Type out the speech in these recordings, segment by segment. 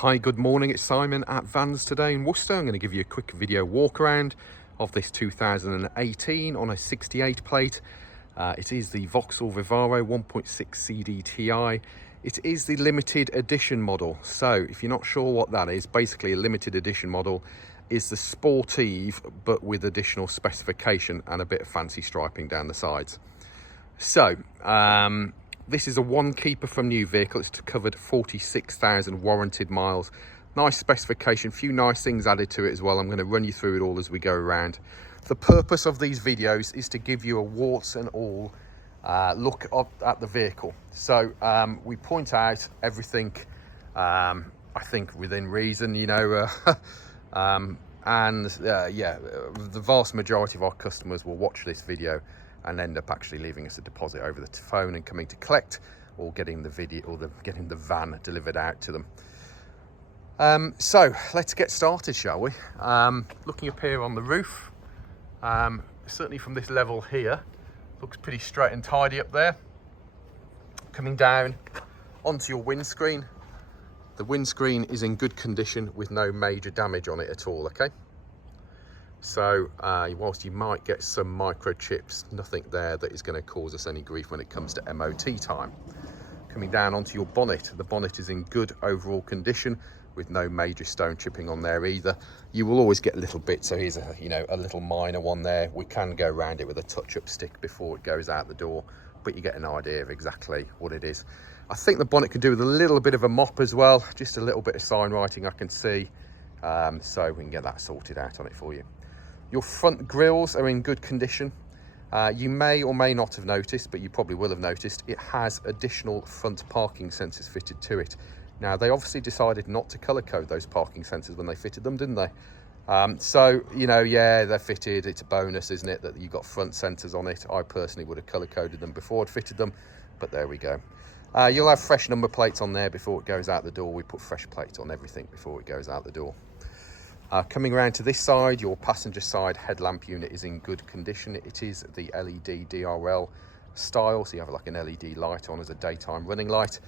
Hi, good morning. It's Simon at Vans today in Worcester. I'm going to give you a quick video walk around of this 2018 on a 68 plate. It is the Vauxhall Vivaro 1.6 CDTi. It is the limited edition model. So if you're not sure what that is, basically a limited edition model is the Sportive but with additional specification and a bit of fancy striping down the sides. So this is a one keeper from new vehicle. It's covered 46,000 warranted miles. Nice specification, few nice things added to it as well. I'm going to run you through it all as we go around. The purpose of these videos is to give you a warts and all look at the vehicle. So we point out everything, I think within reason, you know, yeah, the vast majority of our customers will watch this video and end up actually leaving us a deposit over the phone and coming to collect, or getting the video or getting the van delivered out to them. So let's get started, shall we? Looking up here on the roof, certainly from this level here, looks pretty straight and tidy up there. Coming down onto your windscreen, the windscreen is in good condition with no major damage on it at all, okay? So whilst you might get some microchips, nothing there that is going to cause us any grief when it comes to MOT time. Coming down onto your bonnet, the bonnet is in good overall condition with no major stone chipping on there either. You will always get little bits, so here's a little minor one there. We can go around it with a touch-up stick before it goes out the door, but you get an idea of exactly what it is. I think the bonnet could do with a little bit of a mop as well, just a little bit of sign writing I can see, so we can get that sorted out on it for you. Your front grills are in good condition. You may or may not have noticed, but you probably will have noticed, it has additional front parking sensors fitted to it. Now, they obviously decided not to colour code those parking sensors when they fitted them, didn't they? So, you know, yeah, they're fitted. It's a bonus, isn't it, that you've got front sensors on it. I personally would have colour coded them before I'd fitted them, but there we go. You'll have fresh number plates on there before it goes out the door. We put fresh plates on everything before it goes out the door. Coming around to this side, your passenger side headlamp unit is in good condition. It is the LED DRL style, so you have like an LED light on as a daytime running light.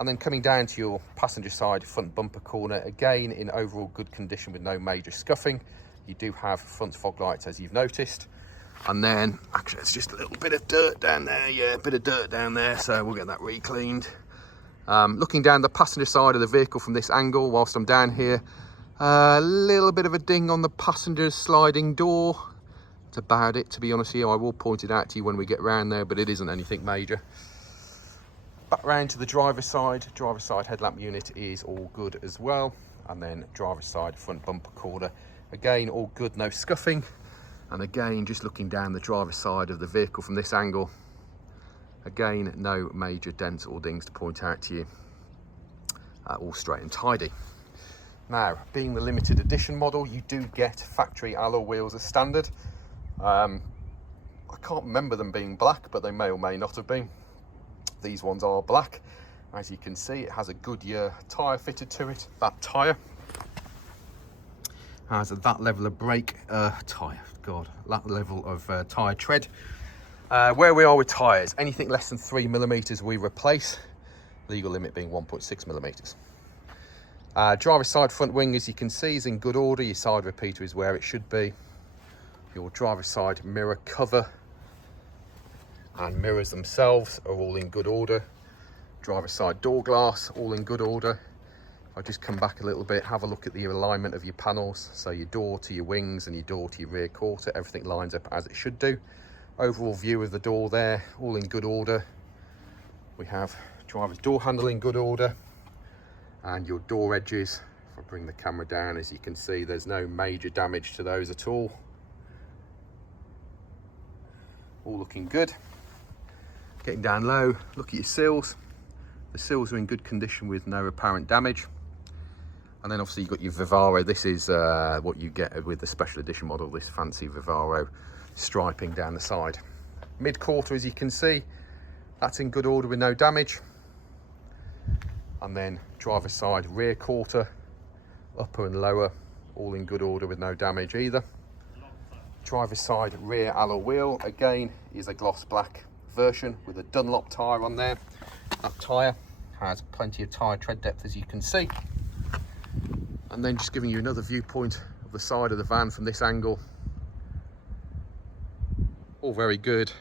And then coming down to your passenger side front bumper corner, again in overall good condition with no major scuffing. You do have front fog lights, as you've noticed. And then, actually, it's just a little bit of dirt down there. Yeah, a bit of dirt down there, so we'll get that re-cleaned. Looking down the passenger side of the vehicle from this angle, whilst I'm down here, a little bit of a ding on the passenger's sliding door. That's about it, to be honest here. I will point it out to you when we get round there, but it isn't anything major. Back round to the driver's side headlamp unit is all good as well. And then driver's side front bumper corner, again all good, no scuffing. And again, just looking down the driver's side of the vehicle from this angle, again no major dents or dings to point out to you. All straight and tidy. Now, being the limited edition model, you do get factory alloy wheels as standard. I can't remember them being black, but they may or may not have been. These ones are black. As you can see, it has a Goodyear tyre fitted to it. That tyre has that level of brake, that level of tyre tread. Where we are with tyres, anything less than 3mm we replace, legal limit being 1.6mm. Driver's side front wing, as you can see, is in good order. Your side repeater is where it should be. Your driver's side mirror cover and mirrors themselves are all in good order. Driver's side door glass, all in good order. If I just come back a little bit, have a look at the alignment of your panels. So your door to your wings and your door to your rear quarter, everything lines up as it should do. Overall view of the door there, all in good order. We have driver's door handle in good order. And your door edges, if I bring the camera down, as you can see, there's no major damage to those at all. All looking good. Getting down low, look at your sills. The sills are in good condition with no apparent damage. And then obviously you've got your Vivaro. This is what you get with the special edition model, this fancy Vivaro striping down the side. Mid quarter, as you can see, that's in good order with no damage. And then driver's side rear quarter, upper and lower, all in good order with no damage either. Driver's side rear alloy wheel, again, is a gloss black version with a Dunlop tyre on there. That tyre has plenty of tyre tread depth, as you can see. And then just giving you another viewpoint of the side of the van from this angle. All very good.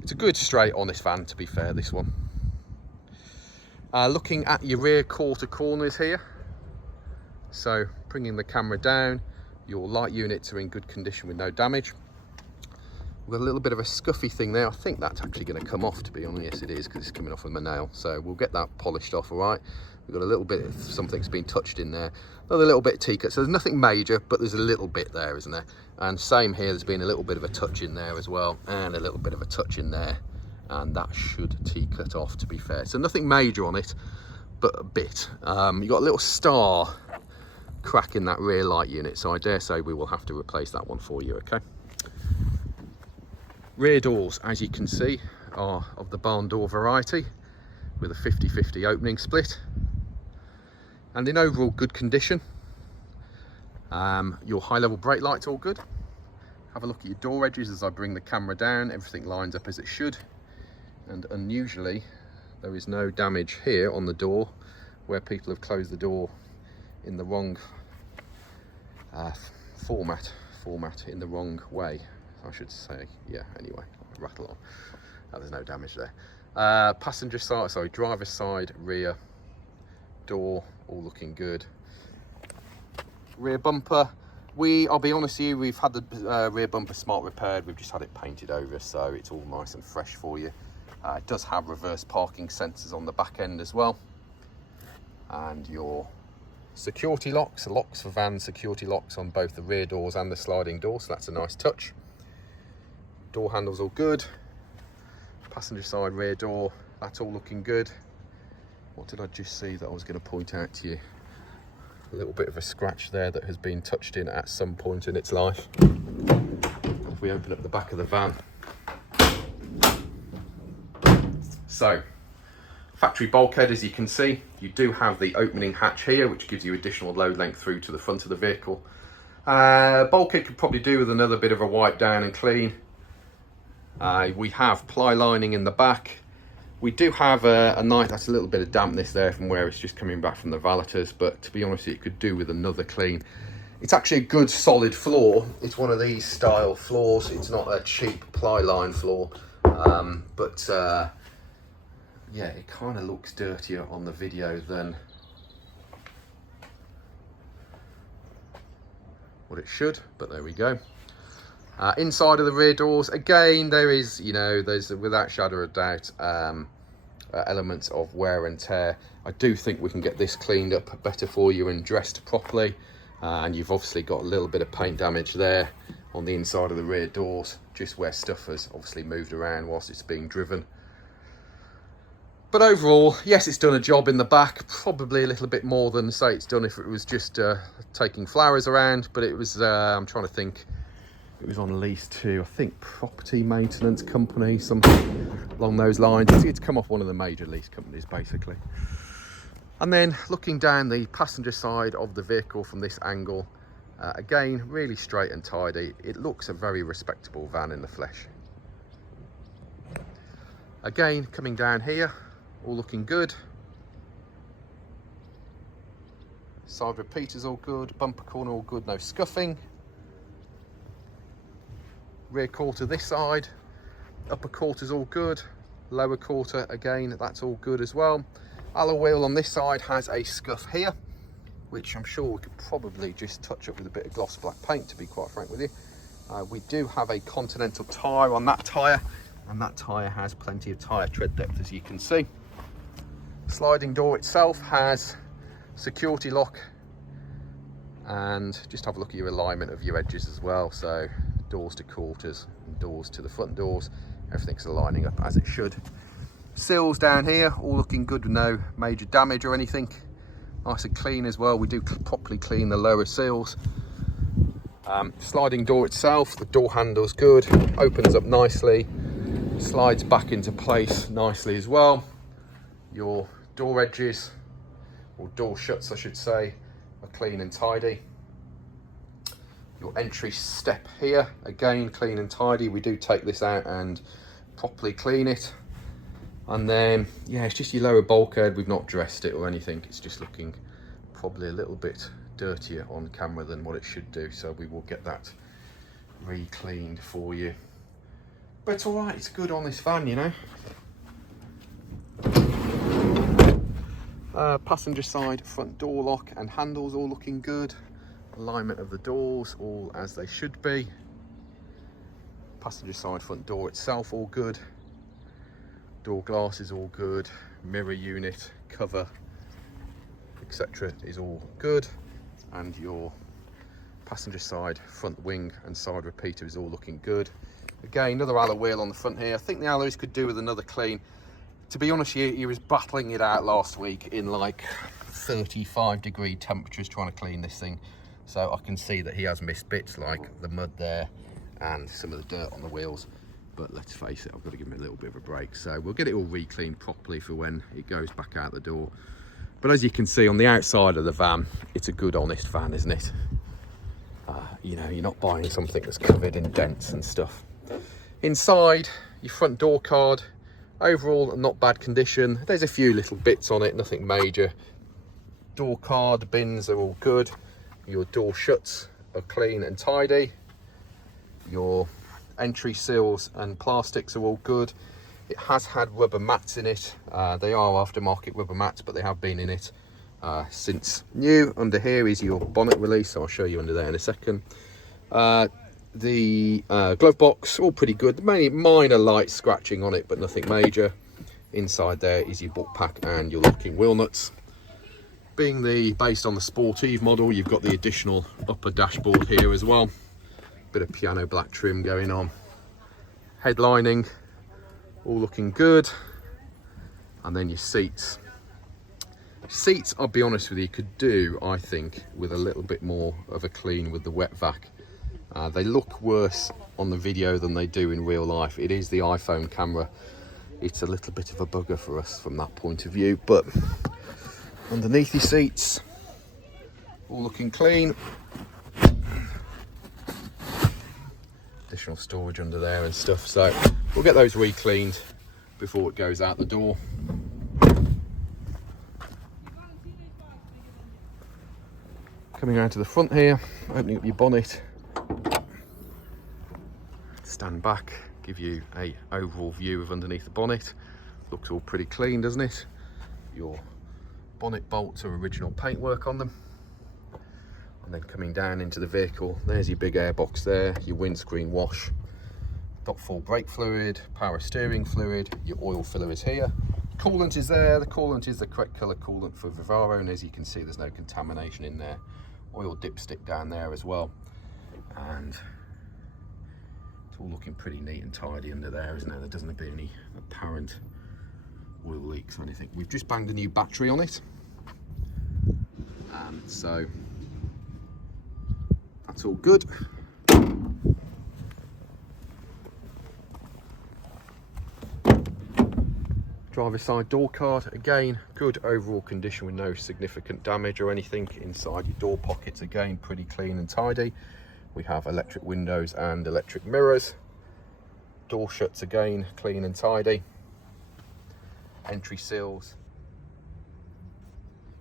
It's a good straight on this van, to be fair, this one. Looking at your rear quarter corners here. So bringing the camera down, your light units are in good condition with no damage. We've got a little bit of a scuffy thing there. I think that's actually going to come off, to be honest. Yes, it is, because it's coming off with my nail. So we'll get that polished off, all right? We've got a little bit of something's been touched in there. Another little bit of tea cut. So there's nothing major, but there's a little bit there, isn't there? And same here, there's been a little bit of a touch in there as well, and a little bit of a touch in there. And that should tea cut off, to be fair. So nothing major on it, but a bit. You've got a little star crack in that rear light unit, so I dare say we will have to replace that one for you, okay? Rear doors, as you can see, are of the barn door variety with a 50-50 opening split and in overall good condition. Your high level brake lights all good. Have a look at your door edges as I bring the camera down. Everything lines up as it should, and unusually there is no damage here on the door where people have closed the door in the wrong format in the wrong way, I should say. Yeah, anyway, I'll rattle on. There's no damage there. Passenger side, sorry, driver's side, rear door, all looking good. Rear bumper, I'll be honest with you, we've had the rear bumper smart repaired. We've just had it painted over, so it's all nice and fresh for you. It does have reverse parking sensors on the back end as well. And your security locks for van, security locks on both the rear doors and the sliding door, so that's a nice touch. Door handles all good. Passenger side rear door, that's all looking good. What did I just see that I was going to point out to you? A little bit of a scratch there that has been touched in at some point in its life. If we open up the back of the van. So, factory bulkhead, as you can see, you do have the opening hatch here, which gives you additional load length through to the front of the vehicle. Bulkhead could probably do with another bit of a wipe down and clean. We have ply lining in the back. We do have a nice, that's a little bit of dampness there from where it's just coming back from the valeters, but to be honest, it could do with another clean. It's actually a good solid floor. It's one of these style floors. It's not a cheap ply line floor, but yeah, it kind of looks dirtier on the video than what it should, but there we go. Inside of the rear doors, again, there is, there's without shadow of doubt elements of wear and tear. I do think we can get this cleaned up better for you and dressed properly. And you've obviously got a little bit of paint damage there on the inside of the rear doors, just where stuff has obviously moved around whilst it's being driven. But overall, yes, it's done a job in the back, probably a little bit more than, say, it's done if it was just taking flowers around, but it was, I'm trying to think, it was on lease to, I think, property maintenance company, something along those lines. It's come off one of the major lease companies, basically. And then looking down the passenger side of the vehicle from this angle, again, really straight and tidy. It looks a very respectable van in the flesh. Again, coming down here, all looking good. Side repeaters all good, bumper corner all good, no scuffing. Rear quarter this side, upper quarter's all good. Lower quarter, again, that's all good as well. Alloy wheel on this side has a scuff here, which I'm sure we could probably just touch up with a bit of gloss black paint, to be quite frank with you. We do have a Continental tyre on that tyre, and that tyre has plenty of tyre tread depth, as you can see. Sliding door itself has security lock, and just have a look at your alignment of your edges as well. So doors to quarters and doors to the front doors, everything's aligning up as it should. Sills down here, all looking good with no major damage or anything. Nice and clean as well. We do properly clean the lower sills. Sliding door itself, the door handle's good, opens up nicely, slides back into place nicely as well. Your door edges, or door shuts I should say, are clean and tidy. Your entry step here, again, clean and tidy. We do take this out and properly clean it. And then, yeah, it's just your lower bulkhead. We've not dressed it or anything. It's just looking probably a little bit dirtier on camera than what it should do, so we will get that re-cleaned for you. But it's all right, it's good on this van, you know. Passenger side front door lock and handles all looking good. Alignment of the doors all as they should be. Passenger side front door itself all good. Door glass is all good. Mirror unit, cover, etc. is all good. And your passenger side front wing and side repeater is all looking good. Again, another alloy wheel on the front here. I think the alloys could do with another clean. To be honest, he was battling it out last week in like 35-degree temperatures trying to clean this thing. So I can see that he has missed bits like the mud there and some of the dirt on the wheels. But let's face it, I've got to give him a little bit of a break. So we'll get it all re-cleaned properly for when it goes back out the door. But as you can see on the outside of the van, it's a good, honest van, isn't it? You know, you're not buying something that's covered in dents and stuff. Inside, your front door card. Overall, not bad condition. There's a few little bits on it, nothing major. Door card, bins are all good. Your door shuts are clean and tidy. Your entry seals and plastics are all good. It has had rubber mats in it. They are aftermarket rubber mats, but they have been in it since new. Under here is your bonnet release, so I'll show you under there in a second. The glove box, all pretty good. Many minor light scratching on it, but nothing major. Inside there is your book pack and your locking wheel nuts. Being based on the Sportive model, you've got the additional upper dashboard here as well. Bit of piano black trim going on. Headlining, all looking good. And then your seats. Seats, I'll be honest with you, could do, I think, with a little bit more of a clean with the wet vac. They look worse on the video than they do in real life. It is the iPhone camera. It's a little bit of a bugger for us from that point of view, but underneath your seats, all looking clean. Additional storage under there and stuff, so we'll get those re-cleaned before it goes out the door. Coming around to the front here, opening up your bonnet. Stand back, give you a overall view of underneath the bonnet. Looks all pretty clean, doesn't it? Your bonnet bolts are original paintwork on them. And then coming down into the vehicle, there's your big airbox there, your windscreen wash, top full brake fluid, power steering fluid, your oil filler is here. Coolant is there, the coolant is the correct colour coolant for Vivaro, and as you can see there's no contamination in there. Oil dipstick down there as well. And it's all looking pretty neat and tidy under there, isn't it? There doesn't appear any apparent oil leaks or anything. We've just banged a new battery on it. So that's all good. Driver side door card, again, good overall condition with no significant damage or anything. Inside your door pockets, again, pretty clean and tidy. We have electric windows and electric mirrors. Door shuts, again, clean and tidy. Entry seals.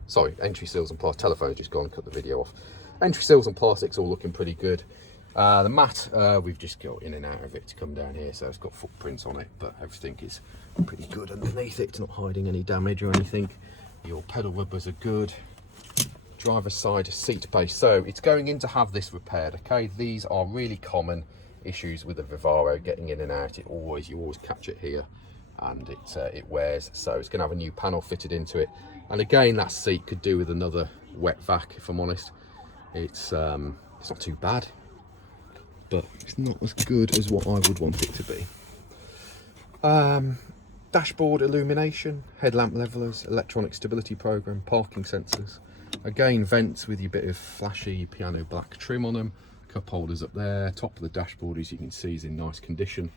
Sorry, entry seals and plastic. Telephone just gone, cut the video off. Entry seals and plastics all looking pretty good. The mat, we've just got in and out of it to come down here, so it's got footprints on it, but everything is pretty good underneath it. It's not hiding any damage or anything. Your pedal rubbers are good. Driver's side seat base, so it's going in to have this repaired. Okay, these are really common issues with the Vivaro, getting in and out. You always catch it here, and it wears, so it's going to have a new panel fitted into it. And again, that seat could do with another wet vac, if I'm honest. It's not too bad, but it's not as good as what I would want it to be. Dashboard illumination, headlamp levelers, electronic stability program, parking sensors. Again, vents with your bit of flashy piano black trim on them. Cup holders up there. Top of the dashboard, as you can see, is in nice condition.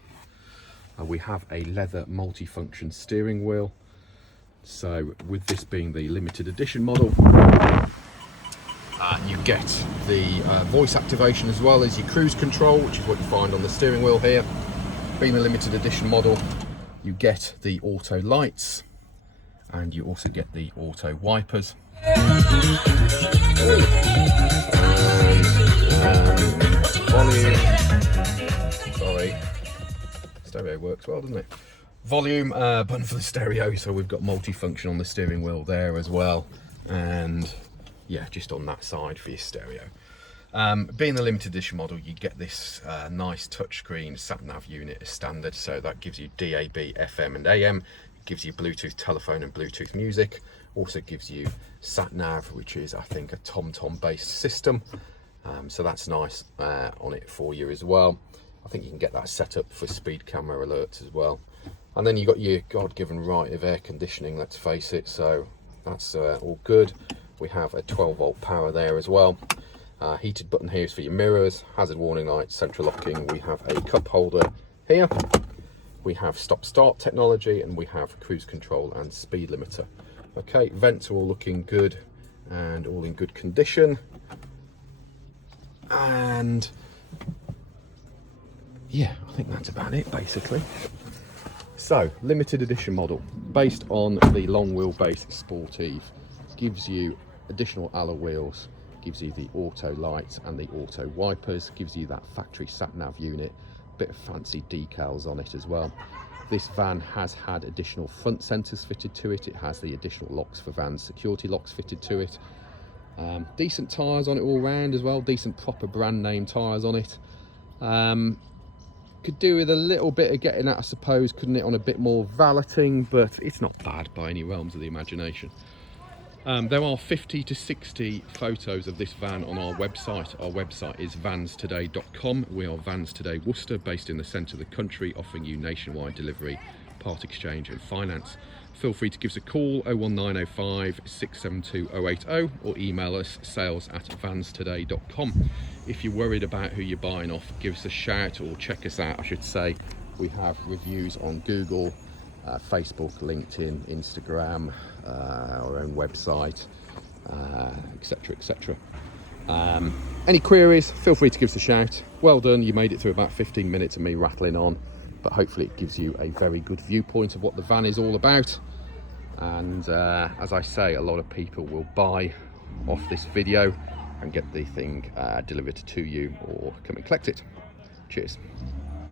We have a leather multifunction steering wheel. So with this being the limited edition model, you get the voice activation as well as your cruise control, which is what you find on the steering wheel here. Being a limited edition model, you get the auto lights and you also get the auto wipers. Volume. Sorry. Stereo works well, doesn't it? Volume button for the stereo, so we've got multifunction on the steering wheel there as well, and yeah, just on that side for your stereo. Being the limited edition model, you get this nice touchscreen sat-nav unit as standard, so that gives you DAB, FM and AM, gives you Bluetooth telephone and Bluetooth music, also gives you sat-nav, which is I think a TomTom based system, so that's nice on it for you as well. I think you can get that set up for speed camera alerts as well. And then you've got your God-given right of air conditioning, let's face it, so that's all good. We have a 12-volt power there as well. Heated button here is for your mirrors, hazard warning lights, central locking. We have a cup holder here. We have stop-start technology, and we have cruise control and speed limiter. Okay, vents are all looking good and all in good condition. And yeah, I think that's about it basically. So, limited edition model, based on the long wheelbase Sportive, gives you additional alloy wheels, gives you the auto lights and the auto wipers, gives you that factory sat-nav unit, bit of fancy decals on it as well. This van has had additional front sensors fitted to it. It has the additional locks for vans, security locks fitted to it. Decent tyres on it all round as well, decent proper brand name tyres on it. Could do with a little bit of getting at, I suppose, couldn't it, on a bit more valeting, but it's not bad by any realms of the imagination. There are 50 to 60 photos of this van on our website. Our website is vanstoday.com. We are Vans Today Worcester, based in the centre of the country, offering you nationwide delivery, part exchange and finance. Feel free to give us a call, 01905 672 080, or email us sales@vanstoday.com. If you're worried about who you're buying off, give us a shout, or check us out, I should say. We have reviews on Google, Facebook, LinkedIn, Instagram, our own website, etc, etc. Any queries, feel free to give us a shout. Well done, you made it through about 15 minutes of me rattling on, but hopefully it gives you a very good viewpoint of what the van is all about. And as I say, a lot of people will buy off this video and get the thing delivered to you, or come and collect it. Cheers.